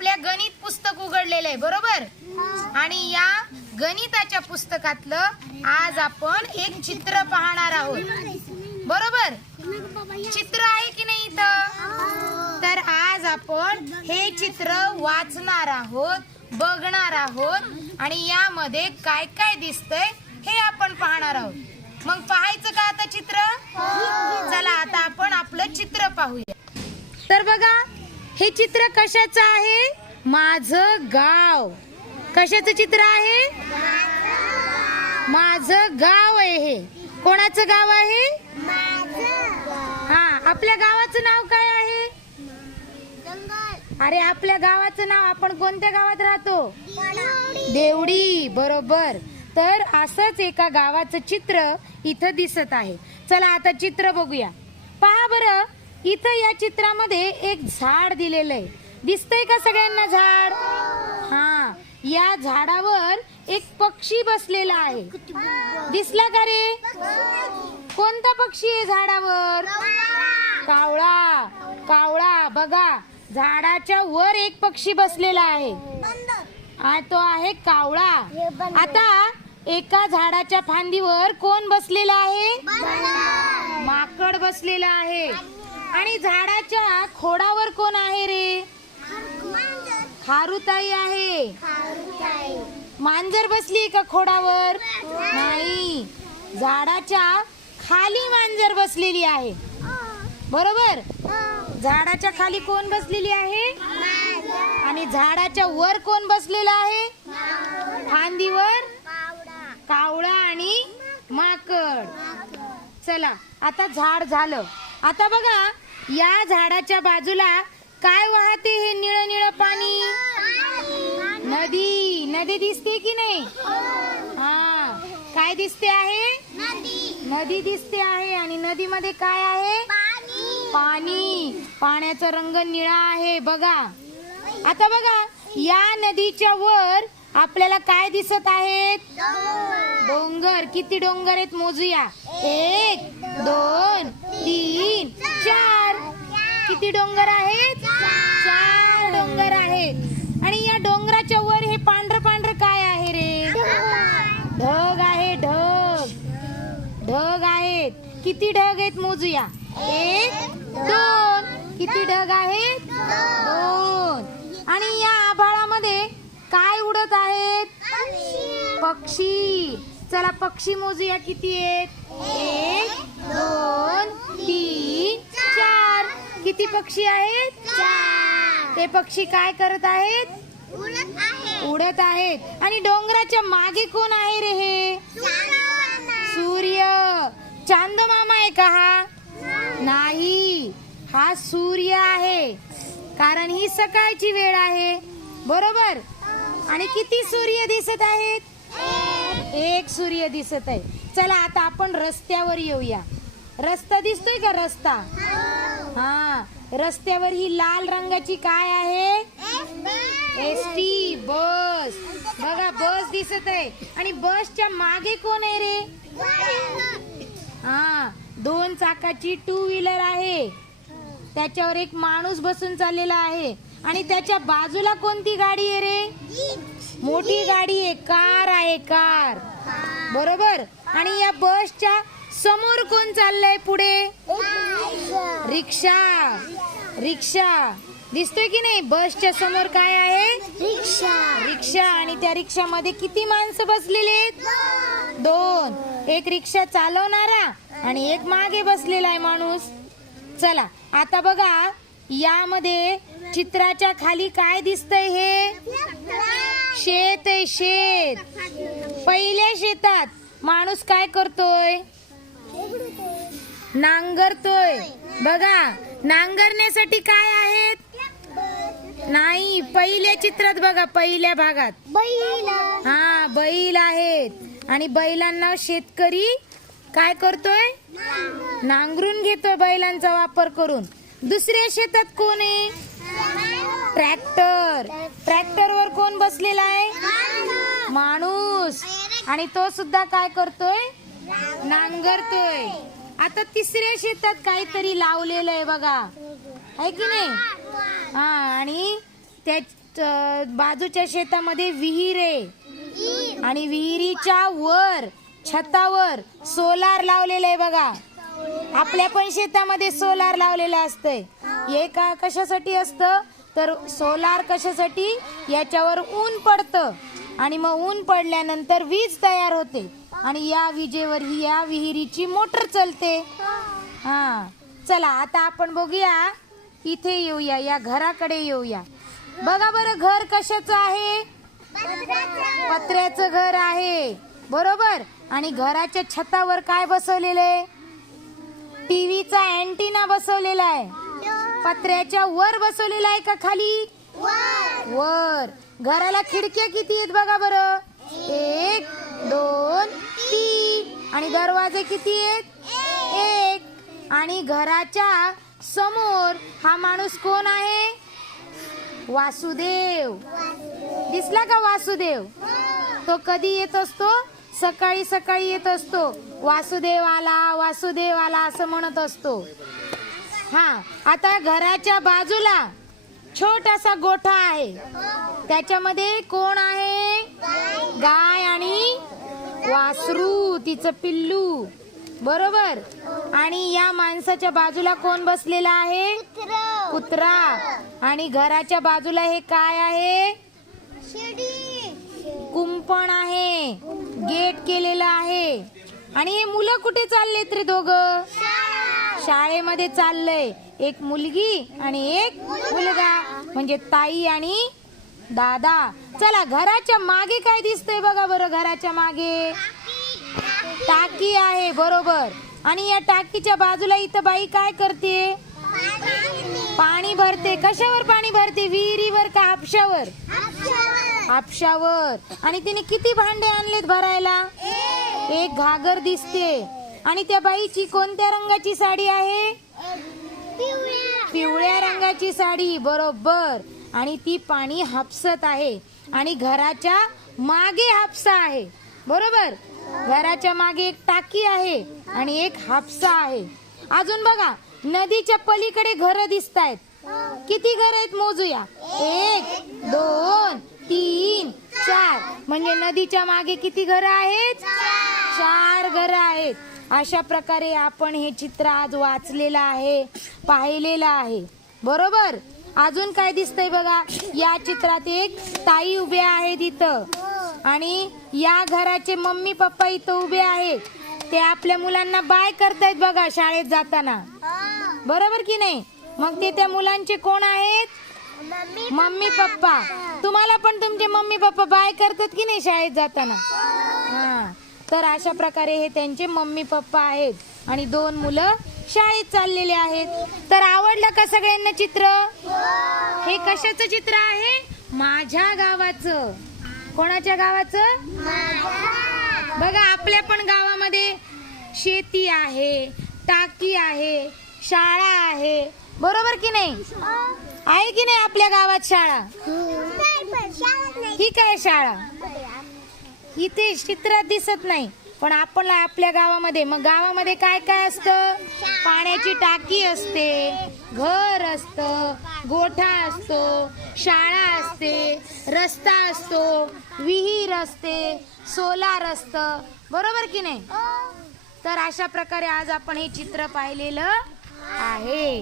आपल्या गणित पुस्तक उघडलेलं आहे बरोबर? आणि या गणिताच्या पुस्तकातलं आज आपण एक चित्र पाहणार आहोत. बरोबर? चित्र आहे की नाही इथं? तर आज आपण हे चित्र वाचणार आहोत बघणार आहोत आणि यामध्ये काय काय दिसतंय हे आपण पाहणार आहोत. मग पाहायचं का आता चित्र? चला आता आपण आपलं चित्र पाहूया. तर बघा हे चित्र कशाचं आहे? माझं गाव. कशाचं चित्र आहे? माझं गाव आहे हे. कोणाचं गाव आहे? हा आपल्या गावाचं नाव काय आहे? अरे आपल्या गावाचं नाव आपण कोणत्या गावात राहतो? देवडी. बरोबर. तर असंच एका गावाचं चित्र इथं दिसत आहे. चला आता चित्र बघूया. पहा बरं. इथं या चित्रामध्ये एक झाड दिलेलं आहे. दिसतंय का सगळ्यांना झाड? हा. या झाडावर एक पक्षी बसलेला आहे. दिसला का रे? कोणता पक्षी आहे झाडावर? कावळा. कावळा. बघा झाडाच्या वर एक पक्षी बसलेला आहे. तो आहे कावळा. आता एका झाडाच्या फांदीवर कोण बसलेला आहे? माकड बसलेला आहे. आणि झाडाच्या खोडावर कोण आहे रे? खारुताई आहे. मांजर बसली का खोडावर? नाही. झाडाच्या खाली मांजर बसलेली आहे. बरोबर? झाडाच्या खाली कोण बसलेली आहे? आणि झाडाच्या वर कोण बसलेला आहे? फांदीवर? कावळा आणि माकड. चला आता झाड झालं. आता बघा या झाडाच्या बाजूला काय वाहते हे निळ निळ पाणी? नदी. नदी दिसते की नाही? हा. काय दिसते आहे? नदी. दिसते आहे आणि नदीमध्ये काय आहे? पाणी. पाण्याचा रंग निळा आहे. बघा. आता बघा या नदीच्या वर आपल्याला काय दिसत आहेत? डोंगर. किती डोंगर आहेत मोजूया? एक दोन तीन चार. किती डोंगर आहेत? चार डोंगर आहेत. आणि या डोंगराच्या वर हे पांढर पांढरं काय आहे रे? ढग आहे ढग. ढग आहेत. किती ढग आहेत मोजूया एक दोन. किती ढग आहेत? दोन. आणि या आभाळामध्ये काय उडत आहेत? पक्षी. चला पक्षी मोजूया किती आहेत? एक दोन. किती पक्षी आहेत? ते पक्षी काय करत आहेत? उडत आहेत. आणि डोंगराच्या मागे कोण आहे रे हे? सूर्य. चांद मामा आहे का हा? नाही. हा सूर्य आहे. कारण ही सकाळची वेळ आहे. बरोबर? आणि किती सूर्य दिसत आहेत? एक. सूर्य दिसत आहे. चला आता आपण रस्त्यावर येऊया. रस्ता दिसतोय का रस्ता? हा रस्त्यावर ही लाल रंगाची काय आहे? S T bus. बघा बस दिसत आहे. आणि बसच्या मागे कोण आहे रे? हा दोन चाकाची टू व्हीलर आहे. त्याच्यावर एक माणूस बसून चाललेला आहे. आणि त्याच्या बाजूला कोणती गाडी आहे रे? मोठी गाडी आहे. कार आहे कार. बरोबर? आणि या बसच्या समोर कोण चाललंय पुढे? रिक्षा रिक्षा. दिसतोय की नाही? बसच्या समोर काय आहे? रिक्षा. आणि त्या रिक्षामध्ये किती माणसं बसलेले आहेत? दोन. एक रिक्षा चालवणारा आणि एक मागे बसलेला आहे माणूस. चला आता बघा यामध्ये चित्राच्या खाली काय दिसतंय हे? शेत आहे शेत. पहिल्या शेतात माणूस काय करतोय? नांगरतोय बघा नांगरण्यासाठी काय आहेत? नाही पहिल्या चित्रात बघा पहिल्या भागात. हा बैल आहेत. आणि बैलांना शेतकरी काय करतोय? नांगरून घेतोय बैलांचा वापर करून. दुसऱ्या शेतात कोण आहे? ट्रॅक्टर. ट्रॅक्टर वर कोण बसलेला आहे? माणूस. आणि तो सुद्धा काय करतोय? नांगरतोय. आता तिसऱ्या शेतात काहीतरी लावलेलं आहे बघा. आहे की नाही? हा आणि त्या बाजूच्या शेतामध्ये विहीर आहे. आणि विहिरीच्या वर छतावर सोलार लावलेलं आहे बघा. आपल्या पण शेतामध्ये सोलार लावलेलं असतंय. हे का कशासाठी असतं? तर सोलार कशासाठी? याच्यावर ऊन पडतं. आणि मग ऊन पडल्यानंतर वीज तयार होते. आणि या विजेवर ही या विहिरीची मोटर चालते. हा. चला आता आपण बघूया. इथे येऊया या घराकडे येऊया. बघा बरं घर कशाचं आहे? पत्र्याचं घर आहे. बरोबर? आणि घराच्या छतावर काय बसवलेलं आहे? टीव्हीचा अँटिना बसवलेला आहे. पत्र्याच्या वर बसवलेला आहे का खाली? वर. घराला खिडक्या किती आहेत बघा बरं? एक दोन तीन आणि दरवाजे किती आहेत? एक. आणि घराच्या समोर हा माणूस कोण आहे? वासुदेव. दिसला का वासुदेव? तो कधी येत असतो? सकाळी सकाळी येत असतो. वासुदेव आला वासुदेव आला असं म्हणत असतो. हा आता घराच्या बाजूला छोटासा गोठा आहे. त्याच्यामध्ये कोण आहे? गाय आणि वासरू तिचं पिल्लू. बरोबर? आणि या माणसाच्या बाजूला कोण बसलेला आहे? कुत्रा. आणि घराच्या बाजूला हे काय आहे? कुंपण आहे. गेट केलेलं आहे. आणि हे मुलं कुठे चाललेत रे दोघ? शाळेमध्ये चाललंय. एक मुलगी आणि एक मुलगा. म्हणजे ताई आणि दादा चला घराच्या मागे काय दिसतंय बघा बरं घराच्या मागे. टाकी आहे बरोबर. आणि या टाकीच्या बाजूला इथं बाई काय करते? पाणी भरते. कशावर पाणी भरते? विहिरीवर का हापशावर? हापशावर. आणि तिने किती भांडे आणलेत भरायला? एक घागर दिसते. आणि त्या बाईची कोणत्या रंगाची साडी आहे? पिवळ्या. रंगाची साडी बरोबर. आणि ती पाणी हापसत आहे. आणि घराच्या मागे हापसा आहे. बरोबर? घराच्या मागे एक टाकी आहे आणि एक हापसा आहे. अजून बघा नदीच्या पलीकडे घर दिसत आहेत किती घर आहेत मोजूया? एक दोन तीन चार. म्हणजे नदीच्या मागे किती घर आहेत? चार घर आहेत. अशा प्रकारे आपण हे चित्र आज वाचलेलं आहे पाहिलेलं आहे. बरोबर? अजून काय दिसतंय बघा? या चित्रात एक ताई उभे आहेत इथं. आणि या घराचे मम्मी पप्पा इथं उभे आहेत. ते आपल्या मुलांना बाय करतायत बघा शाळेत जाताना. बरोबर की नाही? मग ते त्या मुलांचे कोण आहेत? Mummy papa. तुम्हाला पण तुमचे मम्मी पप्पा बाय करतात की नाही शाळेत जाताना? हा. तर अशा प्रकारे हे त्यांचे मम्मी पप्पा आहेत. आणि दोन मुलं शाळेत चाललेले आहेत. तर आवडलं का सगळ्यांना चित्र? हे कशाचं चित्र आहे? माझ्या गावाचं. कोणाच्या गावाचं? बघा आपल्या पण गावामध्ये शेती आहे टाकी आहे शाळा आहे. बरोबर की नाही? आहे की नाही आपल्या गावात शाळा? ही काय शाळा? इथे चित्रात दिसत नाही. पण आपण आपल्या गावामध्ये मग गावामध्ये काय काय असतं? पाण्याची टाकी असते घर असतं गोठा असतो शाळा असते रस्ता असतो विहीर असते सोलार असतं. बरोबर की नाही? तर अशा प्रकारे आज आपण हे चित्र पाहिलेलं आहे.